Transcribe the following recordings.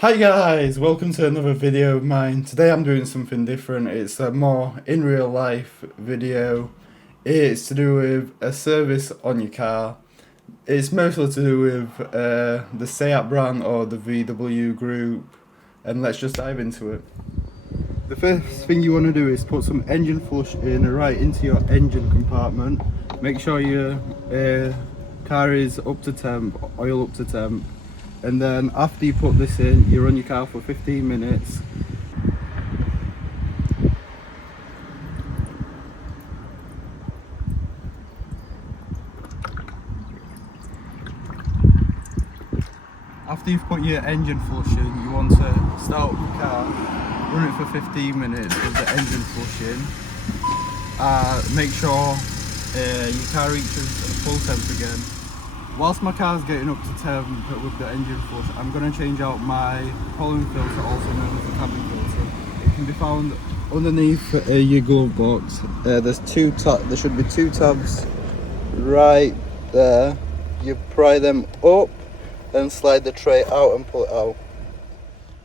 Hi guys, welcome to another video of mine. Today I'm doing something different. It's a more in real life video. It's to do with a service on your car. It's mostly to do with the Seat brand or the VW Group, and let's just dive into it. The first thing you want to do is put some engine flush in right into your engine compartment. Make sure your car is up to temp, oil up to temp. And then after you put this in, you run your car for 15 minutes. After you've put your engine flush in, you want to start up your car, run it for 15 minutes with the engine flush in. Make sure your car reaches full temp again. Whilst my car's getting up to temp with the engine flush, I'm going to change out my pollen filter, also known as the cabin filter. It can be found underneath your glove box. There should be two tabs right there. You pry them up and slide the tray out and pull it out.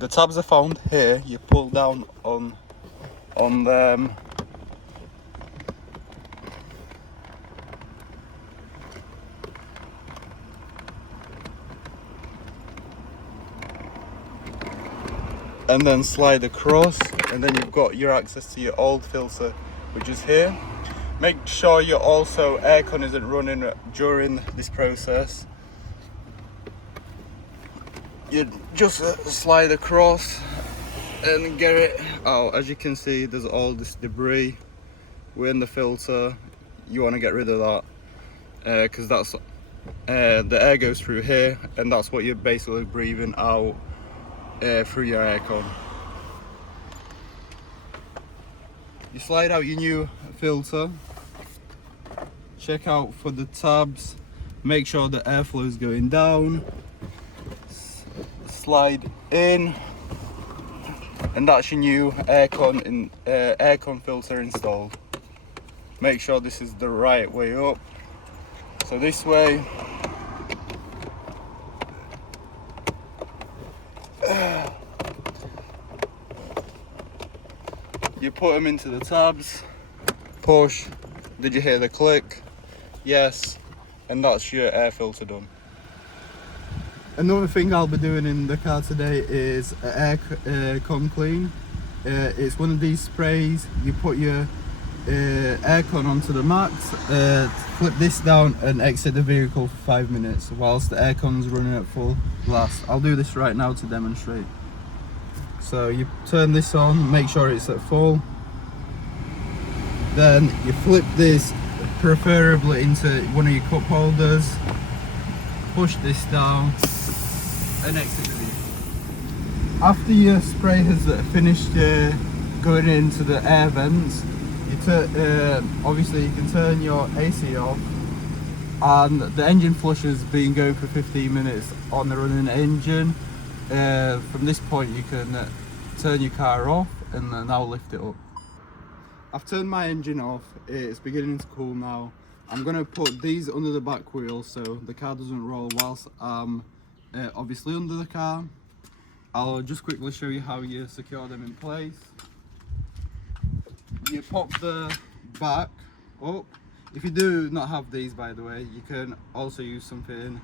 The tabs are found here. You pull down on them. And then slide across, and then you've got your access to your old filter, which is here. Make sure your also aircon isn't running during this process. You just slide across and get it out. As you can see, there's all this debris within the filter. You want to get rid of that because that's the air goes through here, and that's what you're basically breathing out through your aircon. You slide out your new filter, check out for the tabs, make sure the airflow is going down, slide in, and that's your new aircon filter installed. Make sure this is the right way up. So this way, you put them into the tabs, push. Did you hear the click? Yes. And that's your air filter done. Another thing I'll be doing in the car today is air con clean. It's one of these sprays. You put your aircon onto the max, flip this down and exit the vehicle for 5 minutes whilst the aircon's running at full blast. I'll do this right now to demonstrate. So you turn this on, make sure it's at full. Then you flip this preferably into one of your cup holders, push this down and exit the vehicle. After your spray has finished going into the air vents, obviously you can turn your AC off, and the engine flush has been going for 15 minutes on the running engine. From this point you can turn your car off and now lift it up. I've turned my engine off, it's beginning to cool now. I'm going to put these under the back wheel so the car doesn't roll whilst I'm obviously under the car. I'll just quickly show you how you secure them in place. You pop the back up. If you do not have these, by the way, you can also use something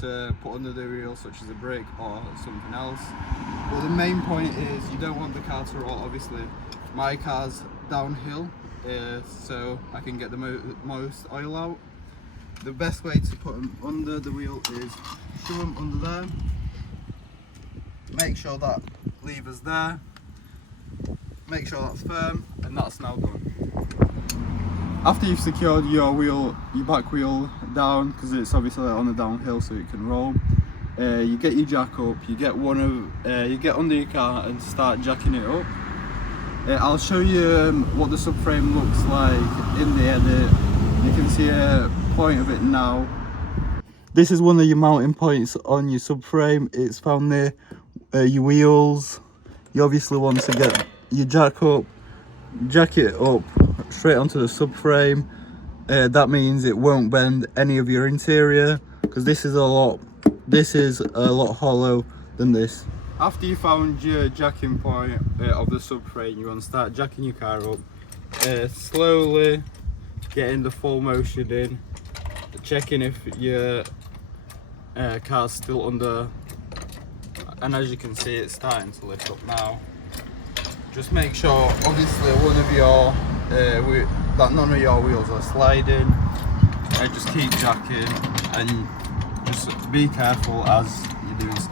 to put under the wheel, such as a brake or something else. But the main point is you don't want the car to roll. Obviously my car's downhill, so I can get the most oil out. The best way to put them under the wheel is shove them under there, make sure that lever's there, make sure that's firm, and that's now done. After you've secured your back wheel down, because it's obviously on the downhill so it can roll, you get your jack up, you get under your car and start jacking it up. I'll show you what the subframe looks like in the edit. You can see a point of it now. This is one of your mounting points on your subframe. It's found near your wheels. You obviously want to get your jack it up straight onto the subframe. That means it won't bend any of your interior, because this is a lot hollow than this. After you found your jacking point of the subframe, you want to start jacking your car up. Slowly getting the full motion in, checking if your car's still under, and as you can see it's starting to lift up now. Just make sure obviously one of your that none of your wheels are sliding, and just keep jacking and just be careful as you're doing so.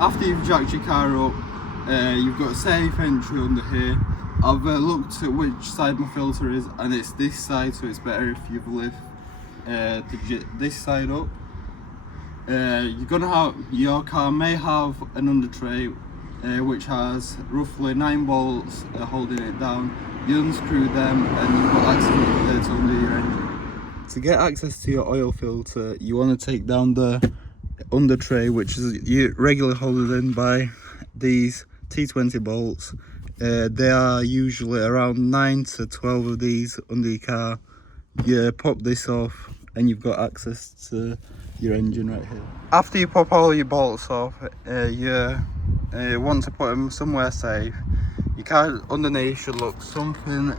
After you've jacked your car up, you've got a safe entry under here. I've looked at which side my filter is, and it's this side, so it's better if you've lift this side up. You're gonna have, your car may have an under tray which has roughly 9 bolts holding it down. You unscrew them and you've got access to under your engine. To get access to your oil filter, you want to take down the under tray, which is regularly holded in by these T20 bolts. They are usually around 9 to 12 of these under your car. You pop this off and you've got access to your engine right here. After you pop all your bolts off, you want to put them somewhere safe. Your car underneath should look something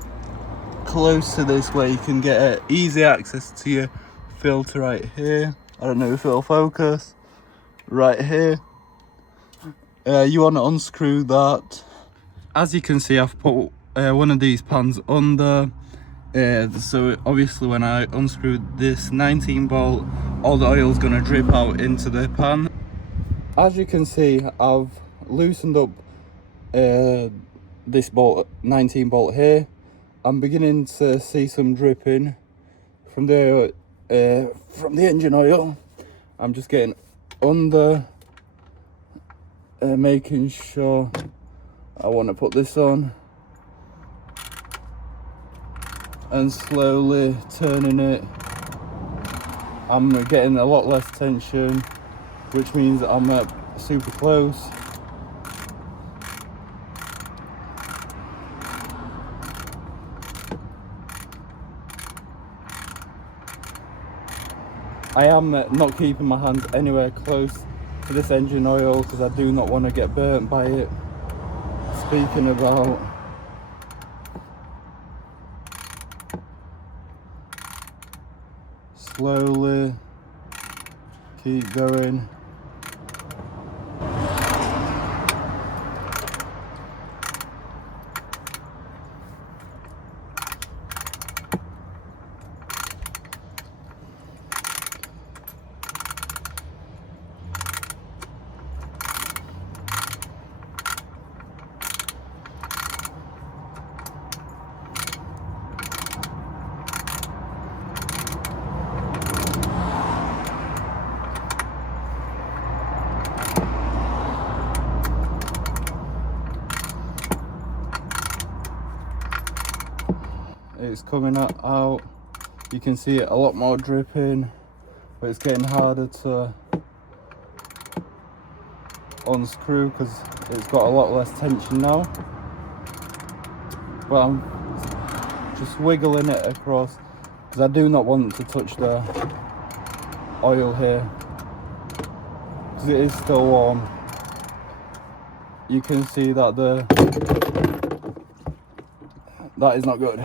close to this, where you can get easy access to your filter right here. I don't know if it'll focus. Right here. You want to unscrew that. As you can see, I've put one of these pans under. So obviously when I unscrew this 19 bolt, all the oil's going to drip out into the pan. As you can see, I've loosened up this bolt, 19 bolt here. I'm beginning to see some dripping from the engine oil. I'm just getting under, making sure. I want to put this on and slowly turning it. I'm getting a lot less tension, which means I'm super close. I am not keeping my hands anywhere close to this engine oil because I do not want to get burnt by it. Speaking about, slowly keep going. It's coming out. You can see it a lot more dripping, but it's getting harder to unscrew because it's got a lot less tension now. But I'm just wiggling it across because I do not want to touch the oil here because it is still warm. You can see that that is not good.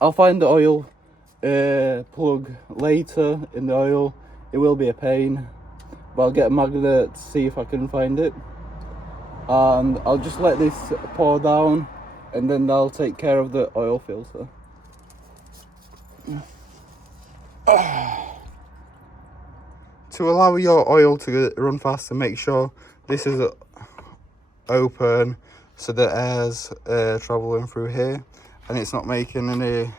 I'll find the oil plug later in the oil. It will be a pain, but I'll get a magnet to see if I can find it. And I'll just let this pour down and then I'll take care of the oil filter. To allow your oil to run faster, make sure this is open so the air's traveling through here, and it's not making any,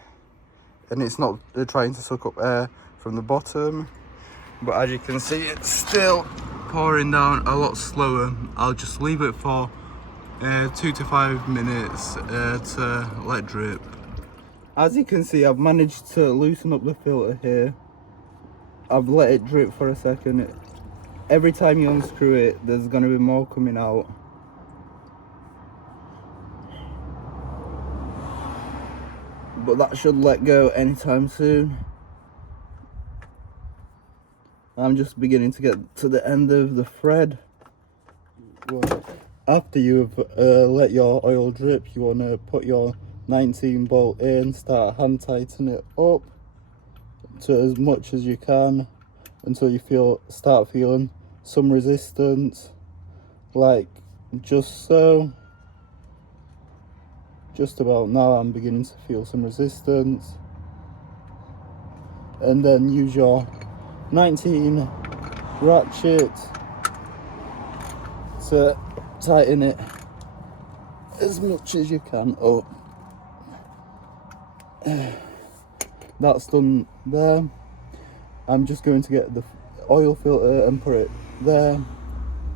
and it's not trying to suck up air from the bottom. But as you can see, it's still pouring down a lot slower. I'll just leave it for 2 to 5 minutes to let drip. As you can see, I've managed to loosen up the filter here. I've let it drip for a second. Every time you unscrew it, there's going to be more coming out. But that should let go anytime soon. I'm just beginning to get to the end of the thread. After you've let your oil drip, you want to put your 19 bolt in, start hand tighten it up to as much as you can until you start feeling some resistance, like just so. Just about now I'm beginning to feel some resistance, and then use your 19 ratchet to tighten it as much as you can up. That's done there. I'm just going to get the oil filter and put it there.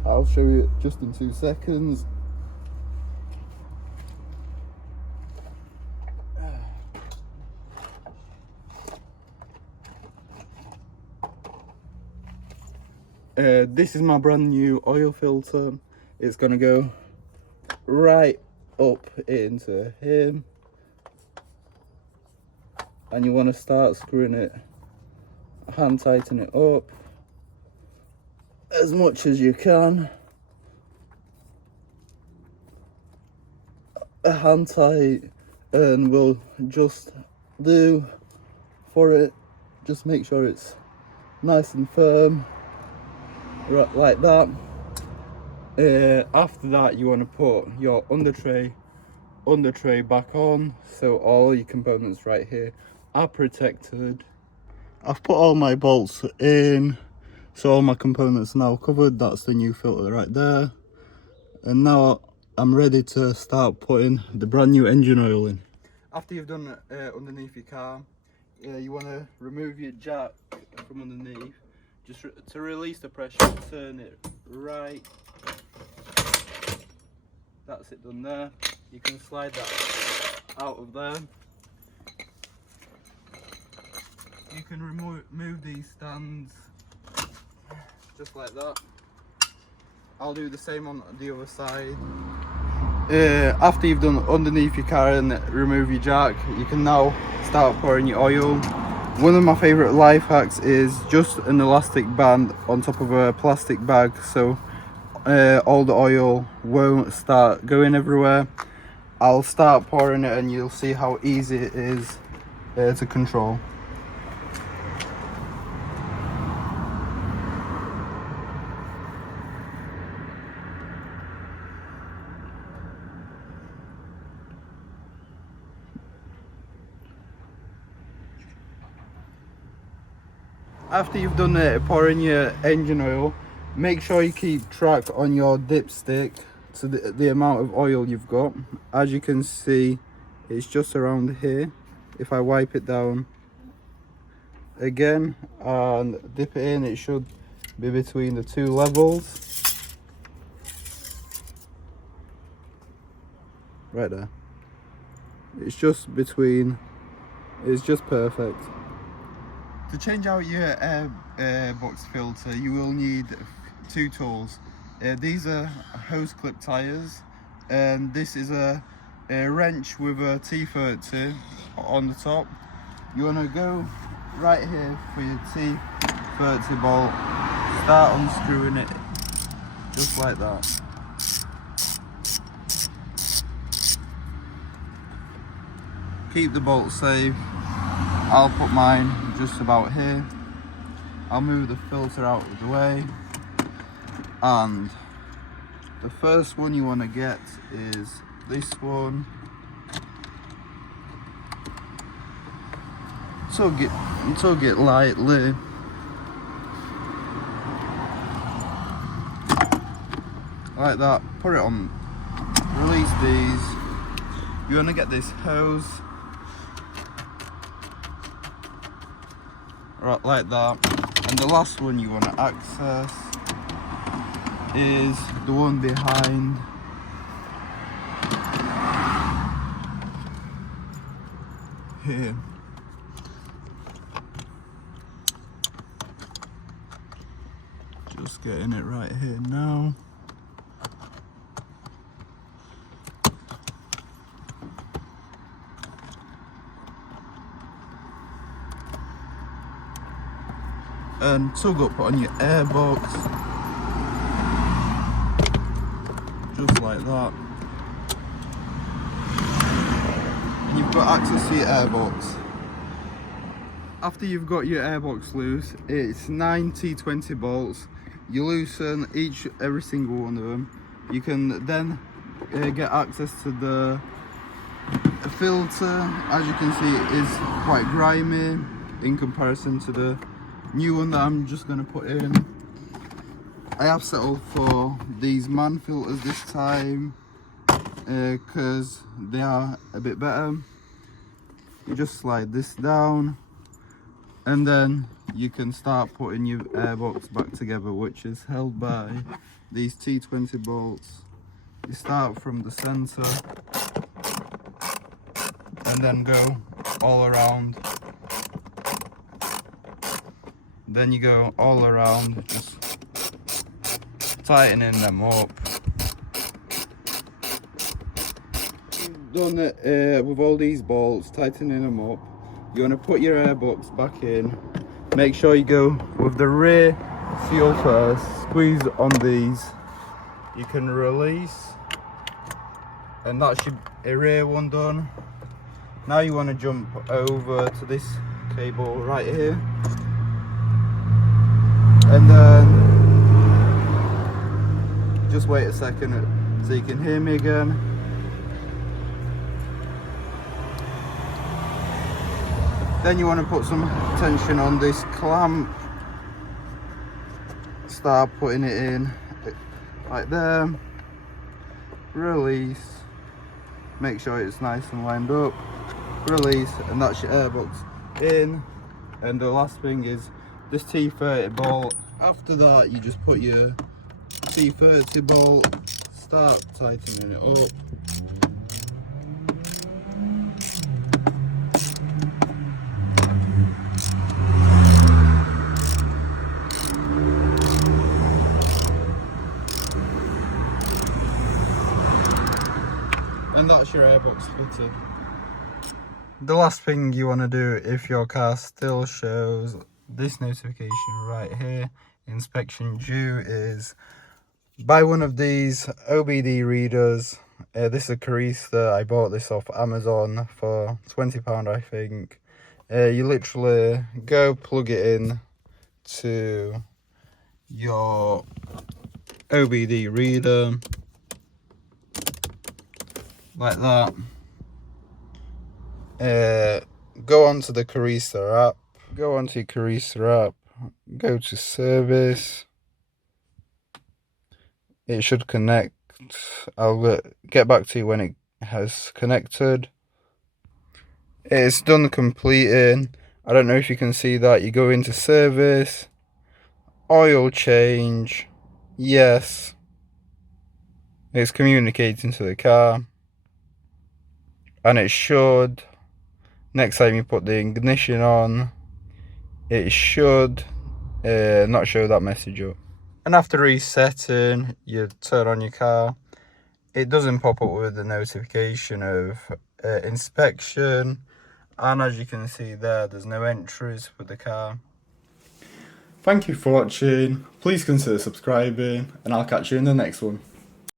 I'll show you just in 2 seconds. This is my brand new oil filter. It's gonna go right up into here, and you want to start screwing it, hand tighten it up as much as you can. A hand tight, and we'll just do for it, just make sure it's nice and firm, right, like that. After that, you want to put your under tray back on, so all your components right here are protected. I've put all my bolts in, so all my components are now covered. That's the new filter right there. And now I'm ready to start putting the brand new engine oil in. After you've done underneath your car, you want to remove your jack from underneath, just to release the pressure. Turn it right. That's it, done there. You can slide that out of there. You can remove these stands just like that. I'll do the same on the other side. After you've done underneath your car and remove your jack, you can now start pouring your oil. One of my favourite life hacks is just an elastic band on top of a plastic bag, so all the oil won't start going everywhere. I'll start pouring it and you'll see how easy it is to control. After you've done pouring your engine oil, make sure you keep track on your dipstick to the amount of oil you've got. As you can see, it's just around here. If I wipe it down again and dip it in, it should be between the 2 levels. Right there. It's just between, it's just perfect. To change out your air box filter, you will need 2 tools. These are hose clip tires, and this is a wrench with a T30 on the top. You want to go right here for your T30 bolt, start unscrewing it just like that. Keep the bolt safe. I'll put mine just about here. I'll move the filter out of the way, and the first one you want to get is this one. Tug it lightly. Like that. Put it on release these. You want to get this hose right like that, and the last one you want to access is the one behind. Here. Just getting it right here now. And tug up on your airbox, just like that. And you've got access to your airbox. After you've got your airbox loose, it's 9 T20 bolts. You loosen every single one of them. You can then get access to the filter. As you can see, it is quite grimy in comparison to the new one that I'm just going to put in. I have settled for these man filters this time because they are a bit better. You just slide this down and then you can start putting your airbox back together, which is held by these T20 bolts. You start from the center and then go all around. Then you go all around, just tightening them up. Done it with all these bolts, tightening them up. You want to put your airbox back in. Make sure you go with the rear seal first. Squeeze on these. You can release, and that's your rear one done. Now you want to jump over to this cable right here. And then just wait a second so you can hear me again. Then you want to put some tension on this clamp. Start putting it in like there. Release. Make sure it's nice and lined up. Release, and that's your airbox in. And the last thing is this T30 bolt. After that, you just put your T30 bolt, start tightening it up. And that's your airbox fitted. The last thing you want to do if your car still shows this notification right here, inspection due, is buy one of these OBD readers. This is a Carista. I bought this off Amazon for £20 I think. You literally go plug it in to your OBD reader like that. Go onto the Carista app. Go onto your Carista app, go to service. It should connect. I'll get back to you when it has connected. It's done completing. I don't know if you can see that. You go into service, oil change, yes. It's communicating to the car, and it should, next time you put the ignition on, it should not show that message up. And after resetting, you turn on your car. It doesn't pop up with the notification of inspection. And as you can see there's no entries for the car. Thank you for watching. Please consider subscribing, and I'll catch you in the next one.